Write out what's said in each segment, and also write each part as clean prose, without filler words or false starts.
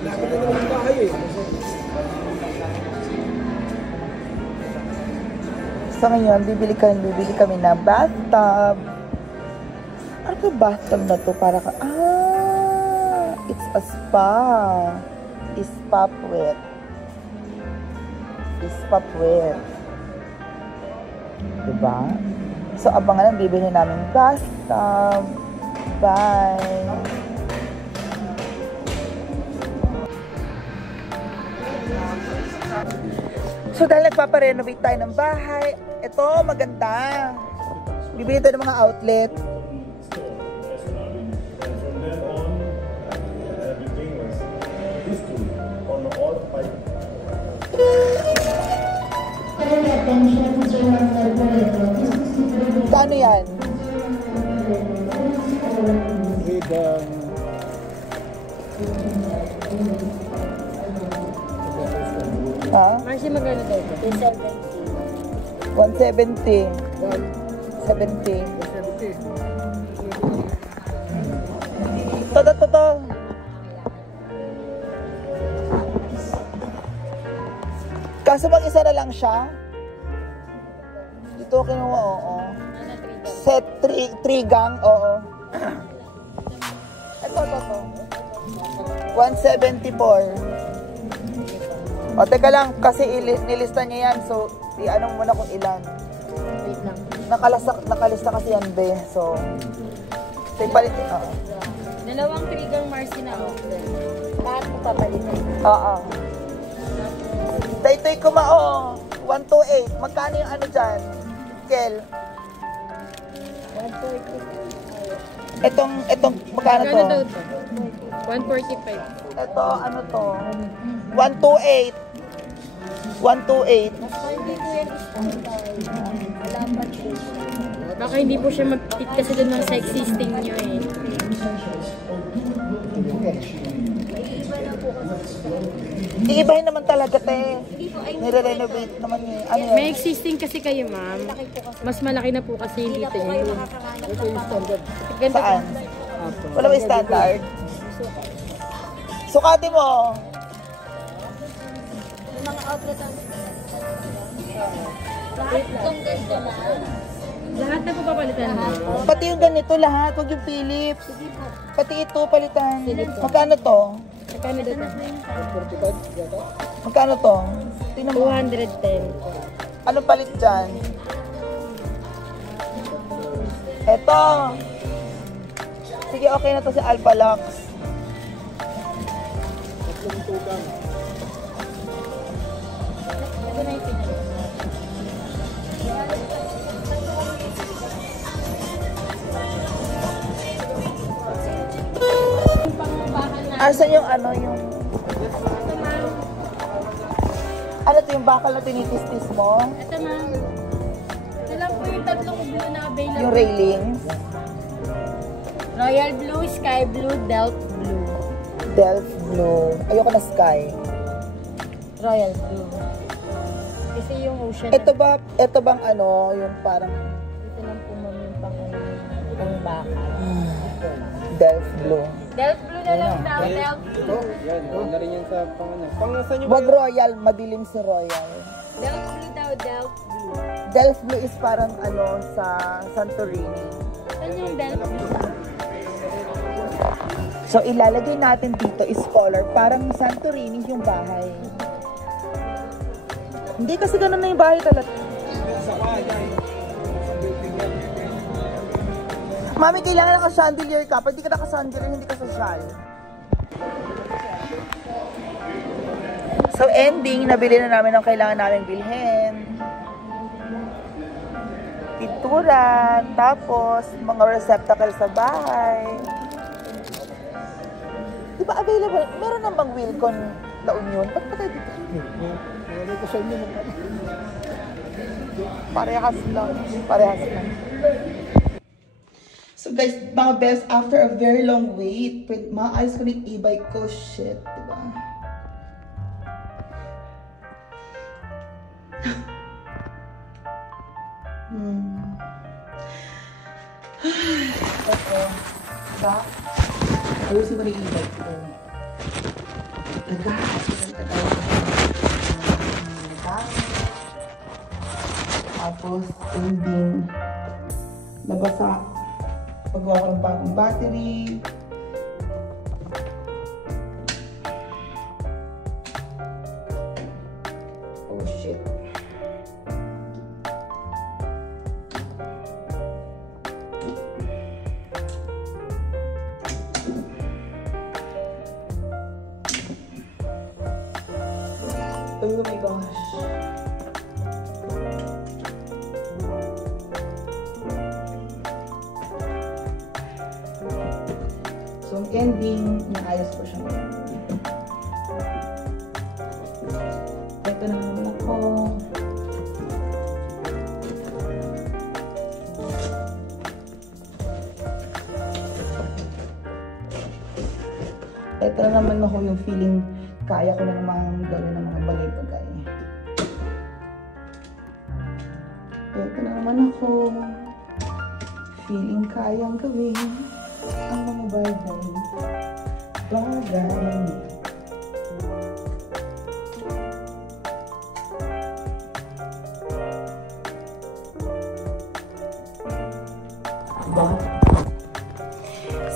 Lapit na naman yung bahay eh. So ngayon, bibili kami ng bathtub. Ano ba bathtub na to? Para ka... it's a spa. Spa puwet. Spa puwet. Diba? So, abangan ang bibili namin bathtub. Bye! So, dahil nagpaparenovate tayo ng bahay, ito, maganda. Bibili tayo ng mga outlet. Paano yan? Ha? Marcy, magkano daw ito? 170. 70. Toto. Kaso mag isa na lang siya. Ito kinuha, oo. Set 3 gang, oo. Ito. 174. O, teka lang, kasi nilista niya yan. So, i-ano muna kung ilan. Wait lang. Nakalista kasi yan, be. So, palitin. Oo. Dalawang trigang Marcy na ako. Lahat mo papalitin. Oo. Tay-tay kumao. 128. Magkano yung ano dyan? Kel? 140. Itong, magkano to? Magkano daw ito? 145. Ito, ano to? 128. 128. Hindi ko yan standby. Wala pa siya. Baka hindi po siya mag-fit kasi doon ng sex system niyo eh. Iibahin naman talaga, te. Nire-renovate naman eh. Ano yan? May existing kasi kayo, ma'am. Mas malaki na po kasi yung dito niyo. Saan? Wala ba yung standard? Sukati mo. Yung mga outlet ang... Lahat itong ganito na. Lahat na po papalitan mo. Pati yung ganito lahat. Huwag yung Philips. Pati ito palitan. Magkano to? Magkano dito? Magkano to? Tingnan mo. 210. Anong palit dyan? Eto. Sige, okay na to si Alpha Lux. Ito na yung pinag. Asan yung ano yung... Ano to yung bakal na tinitis-tis mo? Ito ma'am. Ito lang po yung tatlong blue na available. Yung railings? Royal blue, sky blue, delft blue. Delft blue. Ayoko na sky. Royal blue. Kasi yung ocean. Ito bang ano, yung parang... Ito lang po ma'am yung pang bakal. Delft blue. Delft blue na lang daw. Delft blue. Yan, na rin yan sa pangasan nyo. Wag royal, madilim si royal. Delft blue daw, delft blue. Delft blue is parang ano sa Santorini. Ano yung delft blue? So ilalagay natin dito is color, parang Santorini yung bahay. Hindi kasi ganun na yung bahay talaga. Mami, kailangan naka-chandelier ka. Pag di ka naka-chandelier, hindi ka social. So ending, nabili na namin ang kailangan namin bilhin. Pintura, tapos mga receptacle sa bahay. Di ba available? Meron na bang Wilcon La Union? Ba't pa tayo dito? Meron ko sa inyo. Parehas lang. Parehas lang. So guys, mga best, after a very long wait, maayos ko yung e-bike ko. Shit, diba? Okay. Diba? Ayusin mo na yung e-bike ko. Tapos, ending. Nabasa. Pagawa ko ng bagong battery. Oh shit. Oh my gosh. So, ang ending, naayos ko siya ngayon. Ito na naman ako. Ito na naman ako yung feeling kaya ko na naman gawin ng mga bagay-bagay. Ito na naman ako. Feeling kayang gawin ang mga bagay-bagay.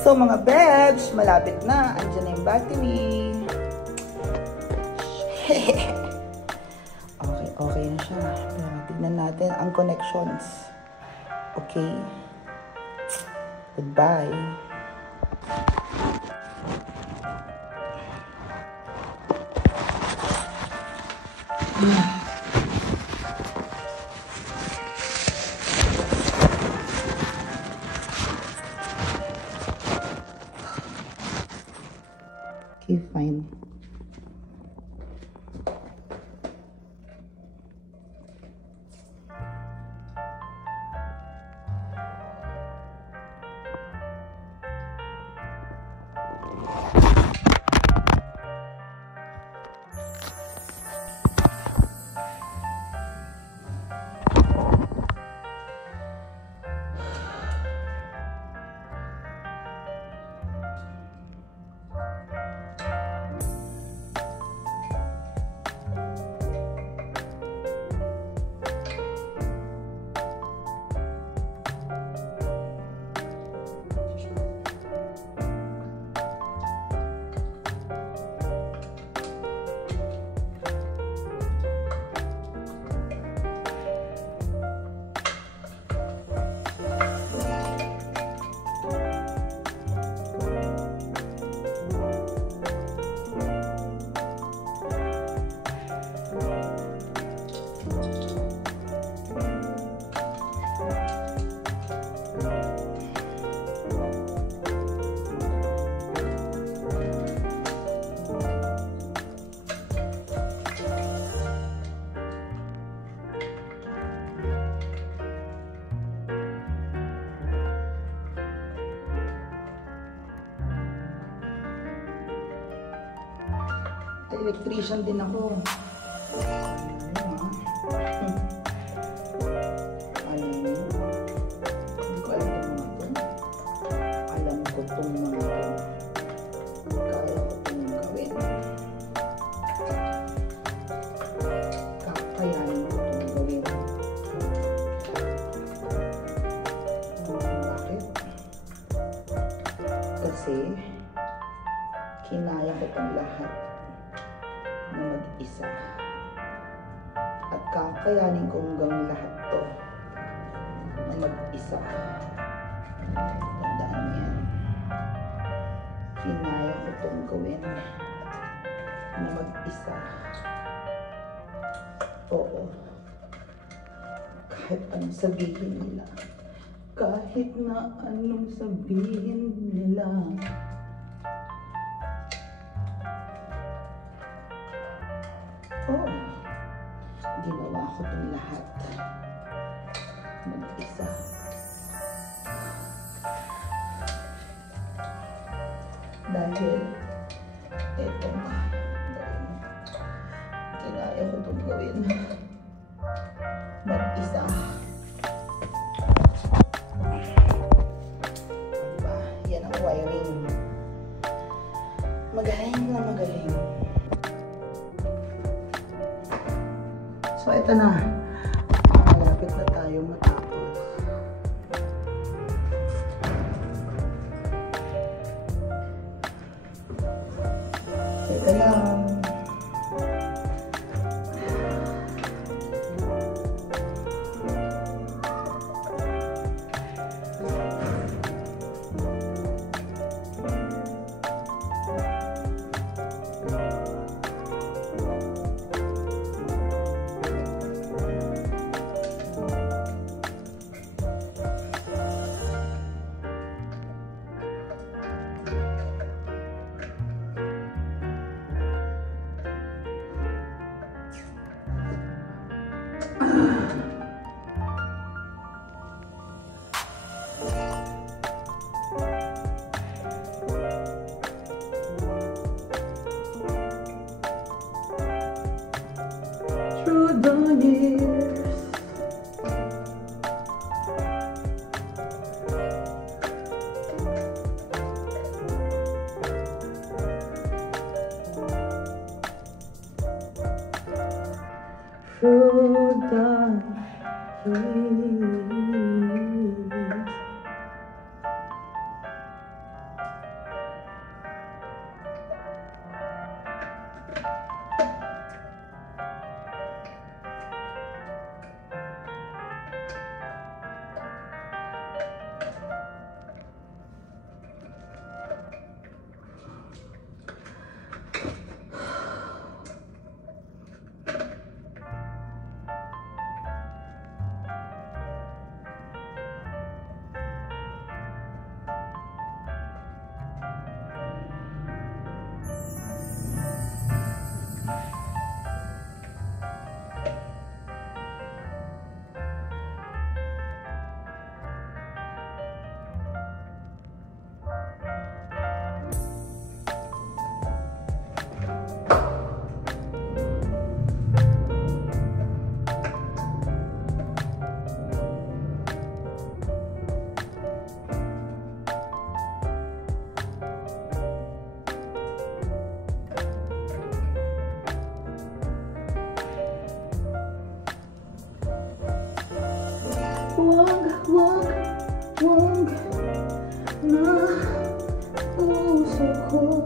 So mga bebs, malapit na. Andiyan na yung battery. Okay na siya. Tignan natin ang connections. Okay. Goodbye. Okay, fine. Electrician din ako. Hindi ko alam yung mga ito. Alam ko itong mga ito. Kaya ko itong gawin. Kakayanin ko itong gawin. Bakit? Kasi kinaya ko itong lahat na mag-isa. At kakayanin kong gawin lahat to na mag-isa. Tandaan mo yan. Kinaya ko itong gawin na mag-isa. Oo. Kahit anong sabihin nila. Kahit na anong sabihin nila. Oo. Ginawa ko itong lahat. Mag-isa. Dahil etong kinaya ko itong gawin. Mag-isa. Diba? Yan ang wiring. Magaling na magaling. Ito na. Malapit na tayo matapos. Ito lang. Through the years, through the years. Wag na puso ko.